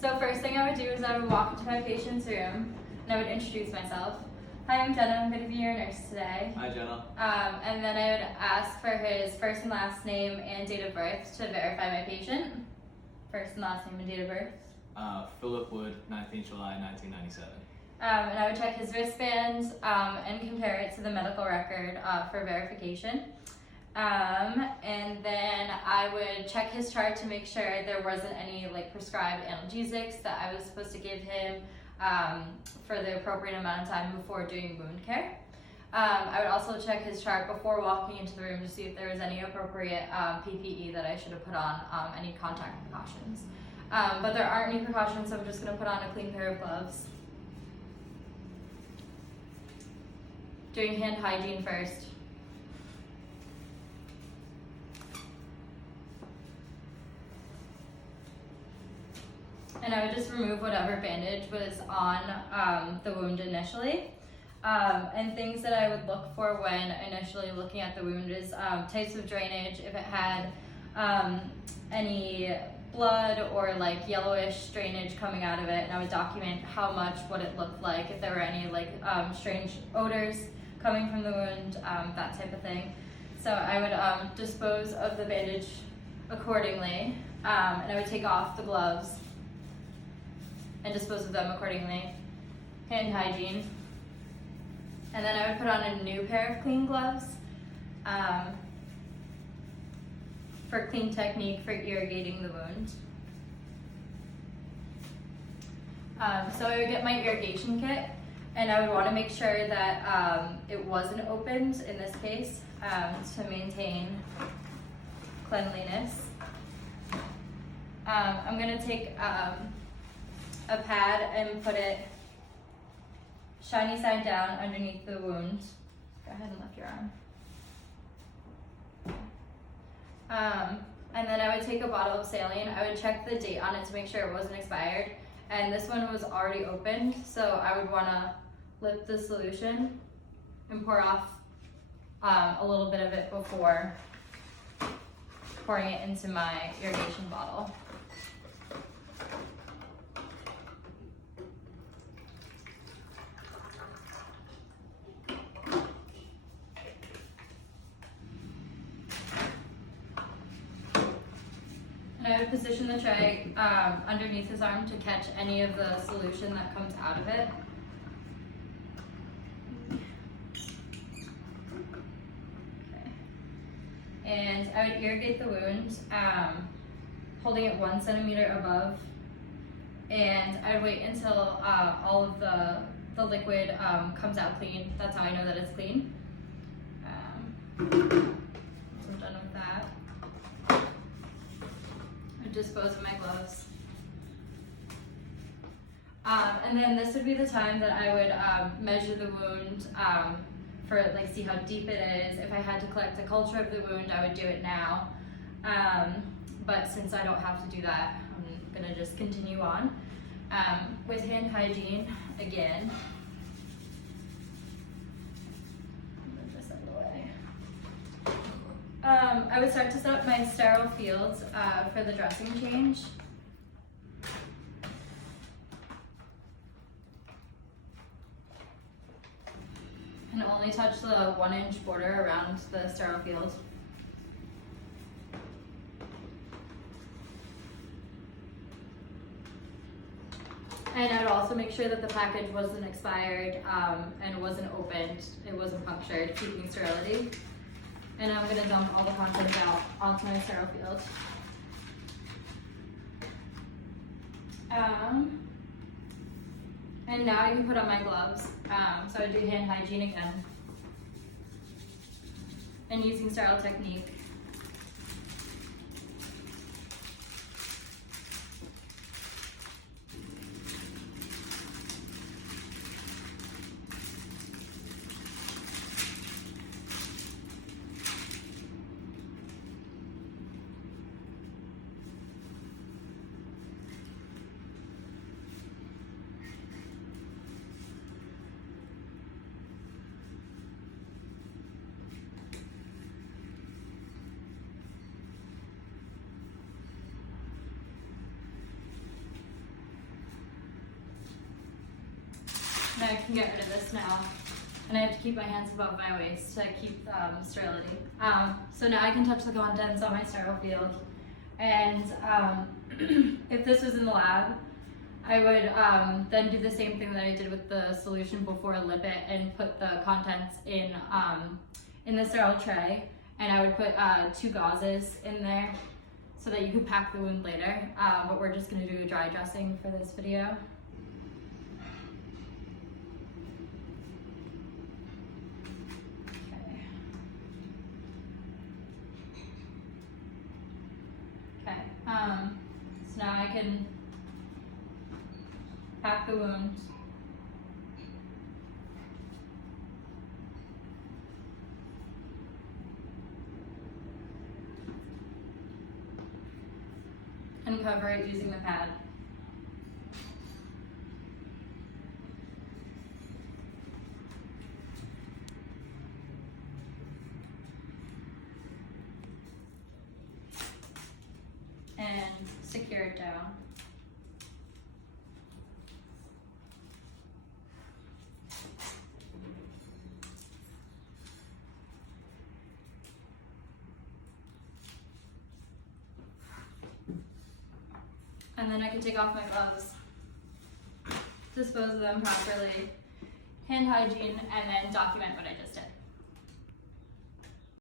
So first thing I would do is I would walk into my patient's room and I would introduce myself. Hi, I'm Jenna. I'm going to be your nurse today. Hi, Jenna. And then I would ask for his first and last name and date of birth to verify my patient. First and last name and date of birth. Philip Wood, 19th July, 1997. And I would check his wristband and compare it to the medical record for verification. And then I would check his chart to make sure there wasn't any prescribed analgesics that I was supposed to give him for the appropriate amount of time before doing wound care. I would also check his chart before walking into the room to see if there was any appropriate PPE that I should have put on, any contact precautions. But there aren't any precautions, so I'm just going to put on a clean pair of gloves. Doing hand hygiene first. And I would just remove whatever bandage was on the wound initially. And things that I would look for when initially looking at the wound is types of drainage, if it had any blood or yellowish drainage coming out of it, and I would document how much, what it looked like, if there were any strange odors coming from the wound, that type of thing. So I would dispose of the bandage accordingly, and I would take off the gloves and dispose of them accordingly. Hand hygiene. And then I would put on a new pair of clean gloves for clean technique for irrigating the wound. So I would get my irrigation kit, and I would want to make sure that it wasn't opened in this case to maintain cleanliness. I'm going to take a pad and put it shiny side down underneath the wound. Go ahead and lift your arm. And then I would take a bottle of saline. I would check the date on it to make sure it wasn't expired. And this one was already opened, so I would want to lift the solution and pour off a little bit of it before pouring it into my irrigation bottle. I would position the tray underneath his arm to catch any of the solution that comes out of it. Okay. And I would irrigate the wound, holding it 1 centimeter above. And I would wait until all of the liquid comes out clean. That's how I know that it's clean. Once I'm done with that, dispose of my gloves. And then this would be the time that I would measure the wound for see how deep it is. If I had to collect a culture of the wound, I would do it now. But since I don't have to do that, I'm gonna just continue on. With hand hygiene, again. Move this out of the way. I would start to set up my sterile fields for the dressing change. And only touch the 1-inch border around the sterile field. And I would also make sure that the package wasn't expired and it wasn't opened, it wasn't punctured, keeping sterility. And I'm going to dump all the contents out onto my sterile field. And now I can put on my gloves. So I do hand hygiene again. And using sterile technique. And I can get rid of this now. And I have to keep my hands above my waist to keep sterility. So now I can touch the contents on my sterile field. And if this was in the lab, I would then do the same thing that I did with the solution before, lip it and put the contents in the sterile tray. And I would put 2 gauzes in there so that you could pack the wound later. But we're just gonna do a dry dressing for this video. Okay, so now I can pack the wound. And cover it using the pad. And secure it down. And then I can take off my gloves, dispose of them properly, hand hygiene, and then document what I just did.